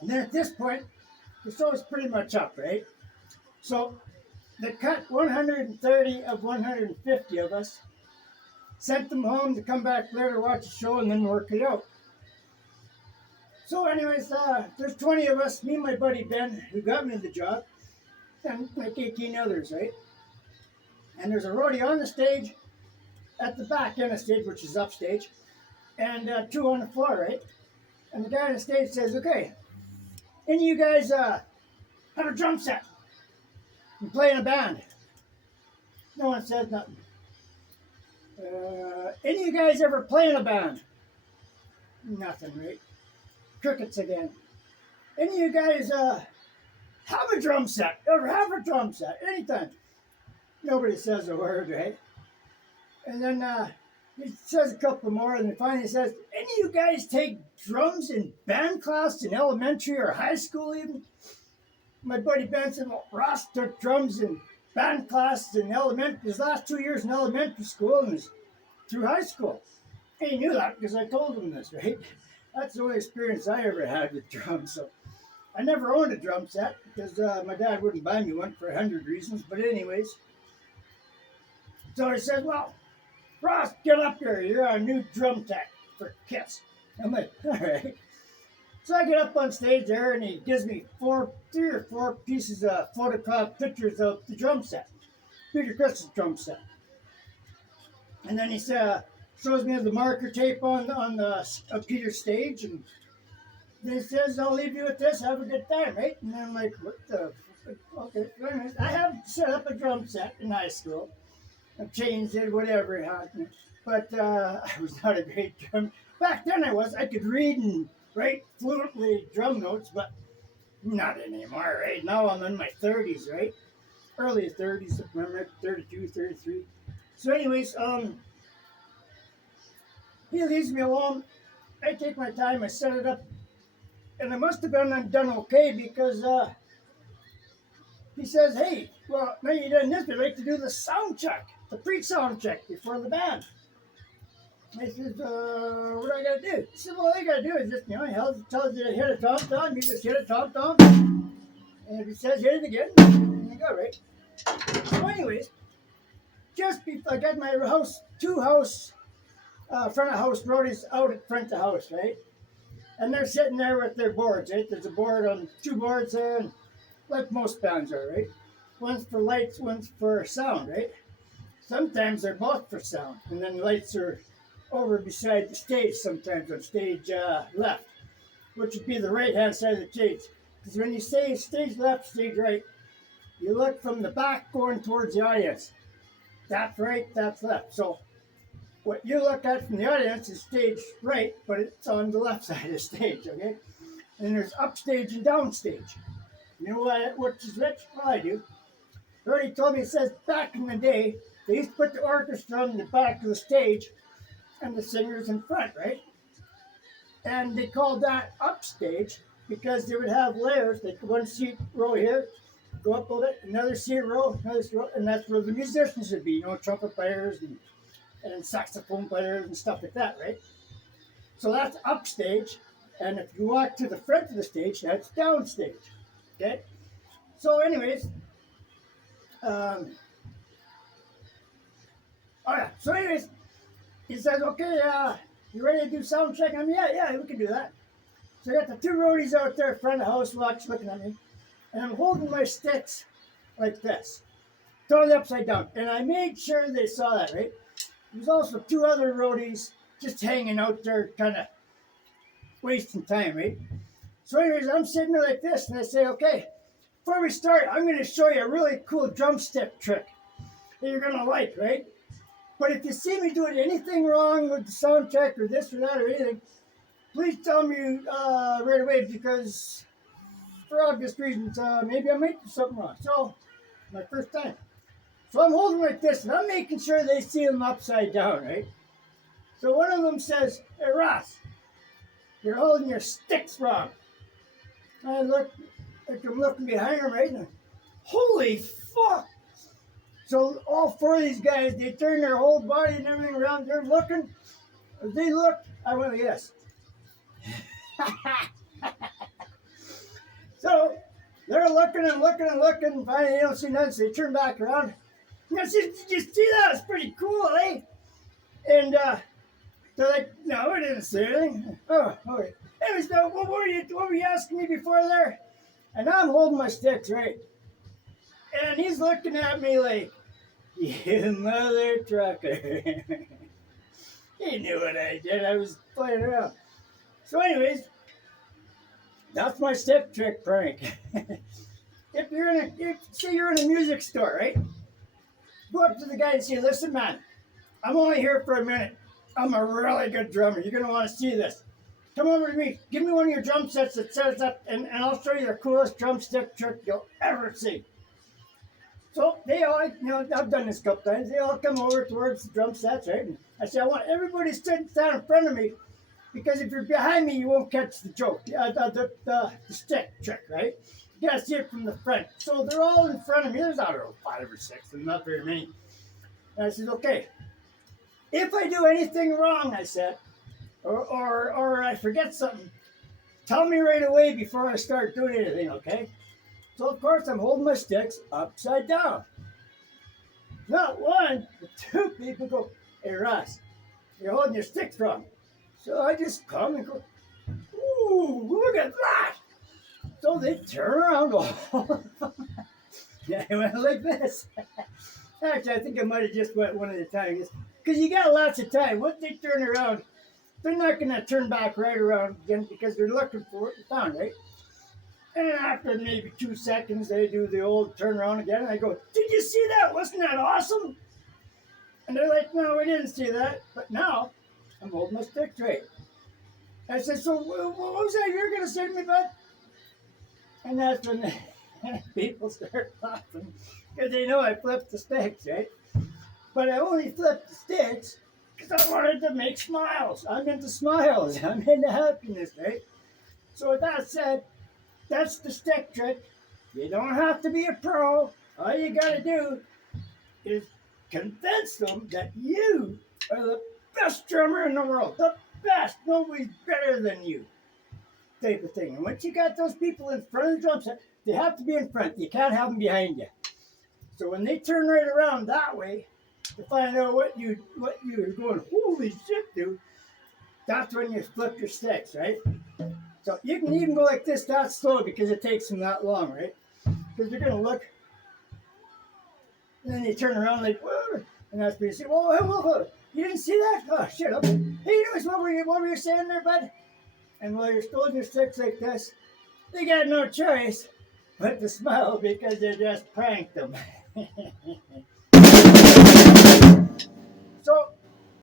And then at this point, the show's pretty much up, right? So they cut 130 of 150 of us, sent them home to come back later to watch the show and then work it out. So anyways, there's 20 of us, me and my buddy Ben, who got me the job, and like 18 others, right? And there's a roadie on the stage, at the back end of the stage, which is upstage, and two on the floor, right? And the guy on the stage says, okay, any of you guys have a drum set and play in a band? No one says nothing. Any of you guys ever play in a band? Nothing, right? Crickets again. Any of you guys have a drum set? Ever have a drum set? Anytime. Nobody says a word, right? And then he says a couple more, and then finally says, any of you guys take drums in band class in elementary or high school even? My buddy Ben said, well, Ross took drums in band class in his last 2 years in elementary school and his through high school. And he knew that because I told him this, right? That's the only experience I ever had with drums. So I never owned a drum set because my dad wouldn't buy me one for 100 reasons. But anyways, so he said, well, Ross, get up here. You're our new drum tech for KISS. I'm like, all right. So I get up on stage there, and he gives me 3 or 4 pieces of photocopy pictures of the drum set, Peter Chris's drum set. And then he shows me the marker tape on Peter's stage, and then he says, I'll leave you with this. Have a good time, right? And I'm like, what the? Okay. I have set up a drum set in high school. I've changed it, whatever it happened. But I was not a great drum. Back then I was. I could read and write fluently drum notes, but not anymore, right? Now I'm in my 30s, right? Early 30s, remember, 32, 33. So anyways, he leaves me alone. I take my time, I set it up, and I must have been done okay because he says, hey, well, now you've done this, we'd like to do the sound check, the pre-sound check before the band. I said, what do I got to do? He said, well, all you got to do is just, he tells you to hit a tom-tom, you just hit a tom-tom, and if he says hit it again, you go, right? So anyways, just before I got my front of house roadies out at front of the house, right? And they're sitting there with their boards, right? There's a board on 2 boards there, and like most bands are, right? One's for lights, one's for sound, right? Sometimes they're both for sound, and then the lights are over beside the stage sometimes on stage left, which would be the right-hand side of the stage. Because when you say stage left, stage right, you look from the back going towards the audience. That's right, that's left. So what you look at from the audience is stage right, but it's on the left side of the stage, okay? And there's upstage and downstage. You know which is which? Well, I do. He already told me, it says back in the day, they used to put the orchestra in the back of the stage and the singers in front, right? And they called that upstage because they would have layers, like one seat row here, go up a little bit, another seat row, and that's where the musicians would be, trumpet players and saxophone players and stuff like that, right? So that's upstage, and if you walk to the front of the stage, that's downstage, okay? So anyways, he says, okay, you ready to do sound check? I'm yeah, we can do that. So I got the 2 roadies out there in front of the house looking at me, and I'm holding my sticks like this, totally upside down. And I made sure they saw that, right? There's also 2 other roadies just hanging out there, kind of wasting time, right? So anyways, I'm sitting there like this, and I say, okay, before we start, I'm going to show you a really cool drumstick trick that you're going to like, right? But if you see me doing anything wrong with the sound check or this or that or anything, please tell me right away, because for obvious reasons, maybe I might do something wrong. So, my first time. So I'm holding like this, and I'm making sure they see them upside down, right? So one of them says, hey, Ross, you're holding your sticks wrong. And I look, like I'm looking behind him, right? And holy fuck! So all 4 of these guys, they turn their whole body and everything around. They're looking. As they look, I went, yes. they're looking and looking and looking, and finally they don't see nothing, so they turn back around. And I said, did you see that? It's pretty cool, eh? And they're like, no, I didn't see anything. Oh, okay. Anyways, what were you asking me before there? And I'm holding my sticks, right? And he's looking at me like, you mother trucker. He knew what I did. I was playing around. So anyways, that's my stick trick prank. Say you're in a music store, right? Go up to the guy and say, listen, man, I'm only here for a minute. I'm a really good drummer. You're going to want to see this. Come over to me. Give me one of your drum sets that sets up, and I'll show you the coolest drumstick trick you'll ever see. So they all, I've done this a couple times. They all come over towards the drum sets, right? And I say, I want everybody to stand in front of me, because if you're behind me, you won't catch the joke, the stick trick, right? You gotta see it from the front. So they're all in front of me. There's, I don't know, 5 or 6, and not very many. And I said, okay, if I do anything wrong, I said, or I forget something, tell me right away before I start doing anything, okay? So, of course, I'm holding my sticks upside down. Not one, but 2 people go, hey, Ross, you're holding your sticks wrong. So I just come and go, ooh, look at that. So they turn around, yeah, I went like this. Actually, I think I might have just went one at a time. Because you got lots of time. Once they turn around, they're not going to turn back right around again because they're looking for what they found, right? And after maybe 2 seconds, they do the old turn around again. And I go, did you see that? Wasn't that awesome? And they're like, no, we didn't see that. But now, I'm holding my stick straight. I said, so what was that you were going to say to me, bud? And that's when the people start laughing. Because they know I flipped the sticks, right? But I only flipped the sticks because I wanted to make smiles. I'm into smiles. I'm into happiness, right? So with that said, that's the stick trick. You don't have to be a pro. All you got to do is convince them that you are the best drummer in the world. The best. Nobody's better than you. Type of thing. And once you got those people in front of the drum set, they have to be in front. You can't have them behind you. So when they turn right around that way to find out what you're going, holy shit, dude, that's when you flip your sticks, right? So you can even go like this that slow because it takes them that long, right? Because they're going to look, and then they turn around like, whoa, and that's when you say, whoa, you didn't see that? Oh, shit, okay. Hey, anyways, what were you saying there, bud? And while you're holding your sticks like this, they got no choice but to smile because they just pranked them.